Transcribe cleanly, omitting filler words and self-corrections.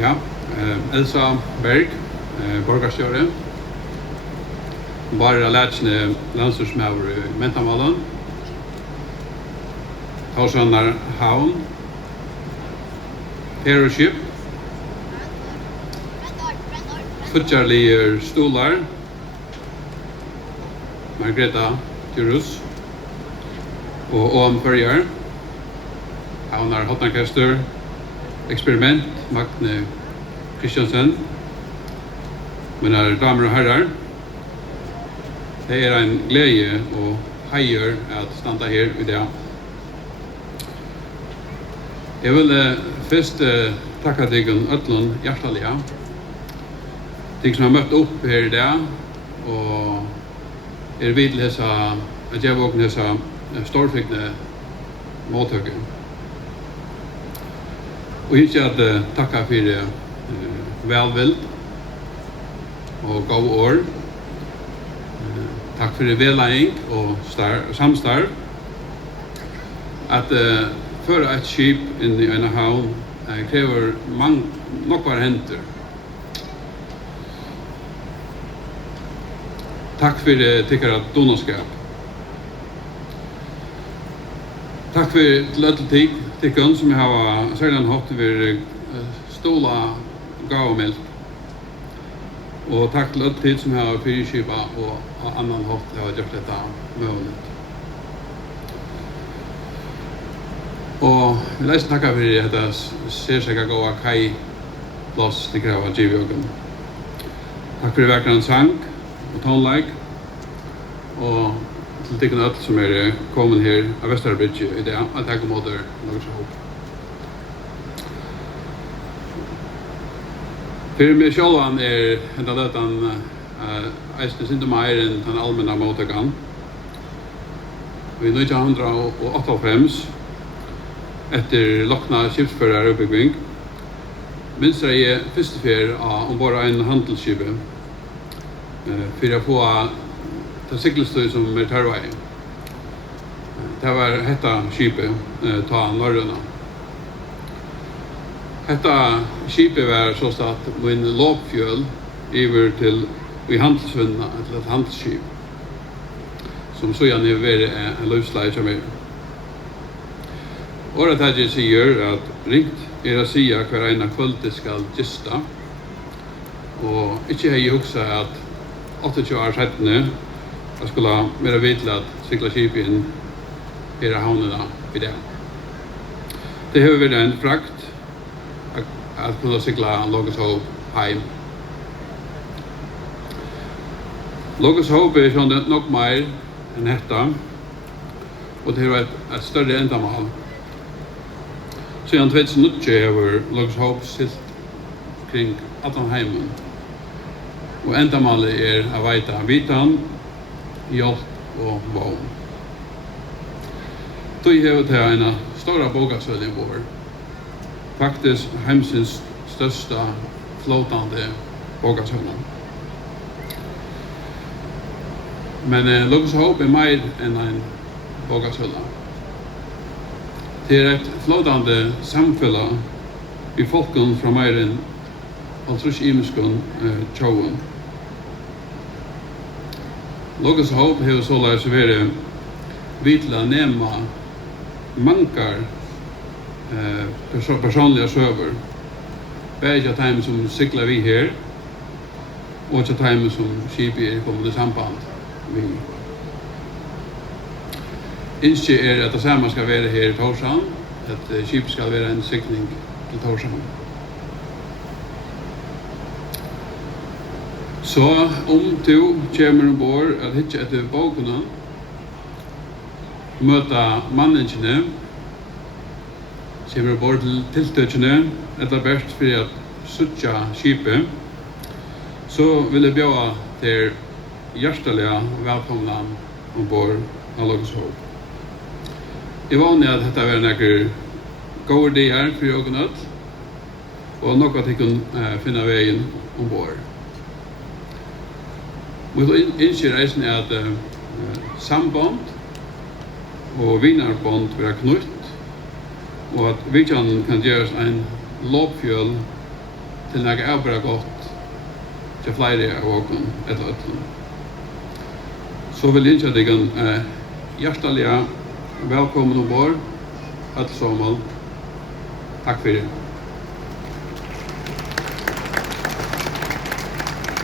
Ja, Elsa Berg, borgarstjóri. Bara lætsne landstjórsmaður í mentamálum. Tórsvannar havn. Peruship. Futjarligur stólar. Margreta Tjurus. Og Oam Førjar. Havnar hotnarkestur. Experiment, Magne Christiansen. Mina damer og herrar. Det en glädje och heier att stanna här i dag. Jag vill först tacka dig öllun hjärtaliga. Dig som har mött upp här i dag och vid dessa att jag vågnar dessa storfikne mottagen. Och inte att tacka för välvild och god år. Tack för velleidning och samstarv. Att föra ett skip in i en havn kräver några händer. Tack för tycker att donaskap. Tack för tyckon som jag har sällan haft över stola gavmeld. Och tack till alla tid som jag har fyrskipa och annan haft har gjort detta möjligt. Och vi läser tacka för detta särskilda goda kaj plats till grava Giviogen. Tack för verkligen sang och tonlike och till tycken allt som kommit här av Västerbridge i det att jag kommer där något så hopp. För mig självan ända datan eisne inte mer än den allmänna mottagan. Vi 1985 efter Lockna skipsförare uppbygging minns jag första för ombord en handelsskip för att få det segelstöd som är tarvaj. Det var detta skipet ta norröna. Detta skipet var så att min lågfjöl över till vi handelsvinna till ett handelsskip som så gärna är en livslaj som är. Året här jag säger att ringt att säga hver ena kvöld ska gista och inte har jag också att 28 år sedan jag skulle mera vitla att cykla skip in i havnerna i det. Det har varit en frakt att kunna cykla Logoshope hem. Logoshope är sånt nog mer än detta och det är ett större ändamål. Sedan 2009 har Logoshope sitt kring 18 heimen. Och ändamålet är att veta vitan, hjälp och våg. Då har vi en stora bogasöld i vår. Faktiskt hemsins största flotande bogasölden. Men Logoshope är mer än en bogasölda. Det är ett flotande samfälla i folken från mer än Altrus imiskon tjoen. Logoshope har således varit vitla nema mankar personliga server. Bägge time som cyklar vi här och till time som skip är kommande samband vi. Inske är att det samma ska vara här i Torshavn, att skip ska vara en cykling till Torshavn. Så om du kommer ombord att hitta efter båtarna, möta manningene, kommer ombord till tilltökene, eller bäst för att söka skipet, så vill jag bjuda till hjärtaliga välkomna ombord av Logoshope. Jag är vanlig att detta var några goda dagar för ögonen och något att jag kan finna vägen ombord. Vi inser reisen att samband och vinnarband blir knutt och att vi kan göra en loppfjöl til något avbara gott till flera av åken eller ötlen. Så vill jag inte dig hjärtaliga välkommen ombord. Alltsammans. Tack för det.